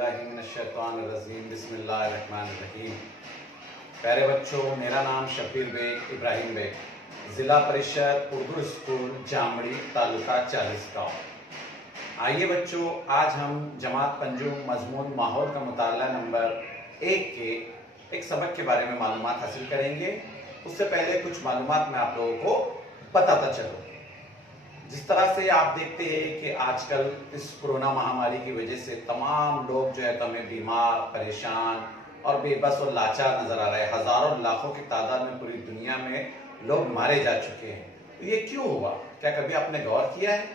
औज़ुबिल्लाहिमिनश्शैतानिर्रजीम बिस्मिल्लाहिर्रहमानिर्रहीम। प्यारे बच्चों, मेरा नाम शब्बीर बेग इब्राहिम बेग, ज़िला परिषद उर्दू स्कूल जामड़ी, तालुका चालीसगांव। आइए बच्चों, आज हम जमात पंजुम मजमून माहौल का मुताला नंबर 1 के एक सबक के बारे में मालूमात हासिल करेंगे। उससे पहले कुछ मालूमात मैं आप लोगों को बताता चलूँ। जिस तरह से आप देखते हैं कि आजकल इस कोरोना महामारी की वजह से तमाम लोग जो है तो हमें बीमार, परेशान और बेबस और लाचार नजर आ रहे हैं। हजारों लाखों की तादाद में पूरी दुनिया में लोग मारे जा चुके हैं। तो ये क्यों हुआ? क्या कभी आपने गौर किया है?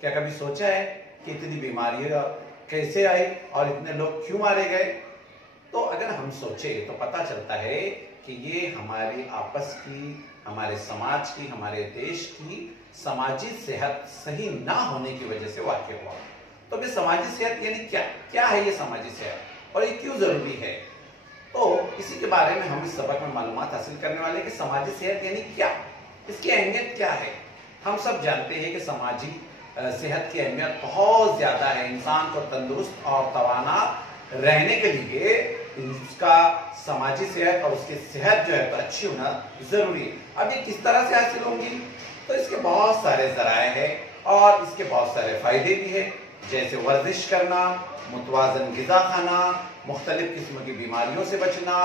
क्या कभी सोचा है कि इतनी बीमारियां कैसे आई और इतने लोग क्यों मारे गए? तो अगर हम सोचे तो पता चलता है कि ये हमारी आपस की, हमारे समाज की, हमारे देश की समाजी सेहत सही ना होने की वजह से वाक़ई हुआ। तो ये समाजी सेहत यानी क्या है ये समाजी सेहत और ये क्यों जरूरी है? तो इसी के बारे में हम इस सबक में मालूमात हासिल करने वाले कि समाजी सेहत यानी क्या, इसकी अहमियत क्या है। हम सब जानते हैं कि समाजी सेहत की अहमियत बहुत ज्यादा है। इंसान को तंदुरुस्त और तवाना रहने के लिए उसका समाजी सेहत और उसकी सेहत जो है तो अच्छी होना जरूरी है। अब ये किस तरह से हासिल होंगी? तो इसके बहुत सारे जराए हैं और इसके बहुत सारे फायदे भी हैं, जैसे वर्जिश करना, मुतवाजन गिज़ा खाना, मुख्तलिफ किस्म की बीमारियों से बचना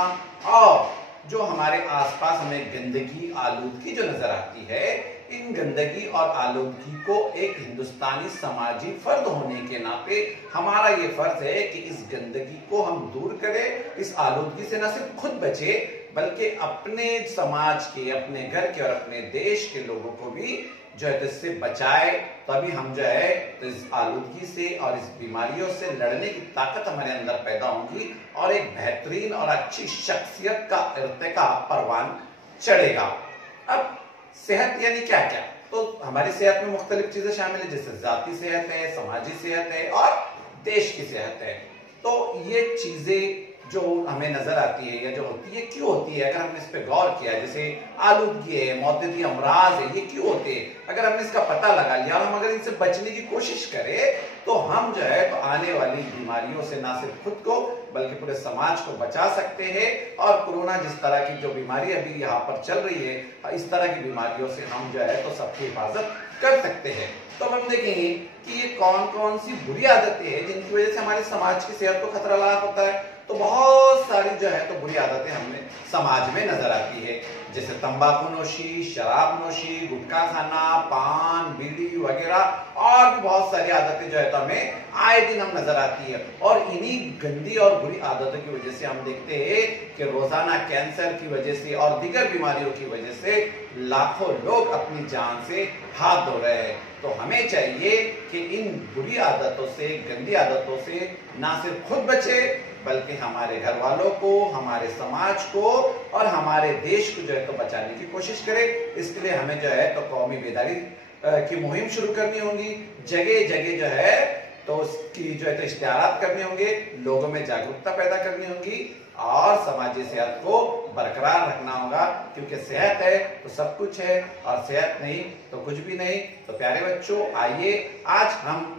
और जो हमारे आसपास हमें गंदगी, आलूदगी जो नजर आती है, इन गंदगी और आलूदगी को एक हिंदुस्तानी समाजी फर्द होने के नाते हमारा ये फर्ज है कि इस गंदगी को हम दूर करें। इस आलूदगी से न सिर्फ खुद बचे बल्कि अपने समाज के, अपने घर के और अपने देश के लोगों को भी जो है तो इससे बचाए। तभी हम जो है तो इस आलूदगी से और इस बीमारियों से लड़ने की ताकत हमारे अंदर पैदा होगी और एक बेहतरीन और अच्छी शख्सियत का इर्तिका परवान चढ़ेगा। अब सेहत यानी क्या क्या? तो हमारी सेहत में मुख्तलिफ चीजें शामिल है, जैसे जाती सेहत है, समाजी सेहत है और देश की सेहत है। तो ये चीजें जो हमें नजर आती है या जो होती है, क्यों होती है? अगर हमने इस पे गौर किया, जैसे आलूदगी है, मौतदी अमराज है, ये क्यों होते हैं? अगर हमने इसका पता लगा लिया और हम अगर इनसे बचने की कोशिश करें तो हम जो है तो आने वाली बीमारियों से ना सिर्फ खुद को बल्कि पूरे समाज को बचा सकते हैं। और कोरोना जिस तरह की जो बीमारी अभी यहाँ पर चल रही है, इस तरह की बीमारियों से हम जो है तो सबकी हिफाजत कर सकते हैं। तो हम देखेंगे कि ये कौन कौन सी बुरी आदतें हैं जिनकी वजह से हमारे समाज की सेहत को खतरा लायक होता है। तो बहुत सारी जो है तो बुरी आदतें हमें समाज में नजर आती है, जैसे तंबाकू नोशी, शराब नोशी, गुटखा खाना, पान, बीड़ी वगैरह और भी बहुत सारी आदतें जो है तो हमें आए दिन हम नजर आती है। और इन्हीं गंदी और बुरी आदतों की वजह से हम देखते हैं कि रोजाना कैंसर की वजह से और दीगर बीमारियों की वजह से लाखों लोग अपनी जान से हाथ धो रहे हैं। तो हमें चाहिए कि इन बुरी आदतों से, गंदी आदतों से ना सिर्फ खुद बचे बल्कि हमारे घर वालों को, हमारे समाज को और हमारे देश को जो है तो बचाने की कोशिश करें। इसके लिए हमें जो है तो कौमी बेदारी की मुहिम शुरू करनी होगी। जगह जगह जो है तो उसकी जो है तो इश्तिहारात करने होंगे, लोगों में जागरूकता पैदा करनी होगी और समाजी सेहत को बरकरार रखना होगा, क्योंकि सेहत है तो सब कुछ है और सेहत नहीं तो कुछ भी नहीं। तो प्यारे बच्चों, आइए आज हम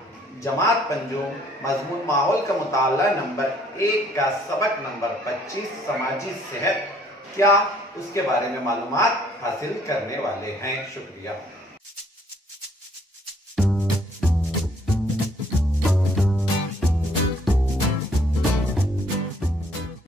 जमात पंजुम मजमून माहौल का मुताला नंबर 1 का सबक नंबर 25 समाजी सेहत क्या, उसके बारे में मालूमात हासिल करने वाले हैं। शुक्रिया।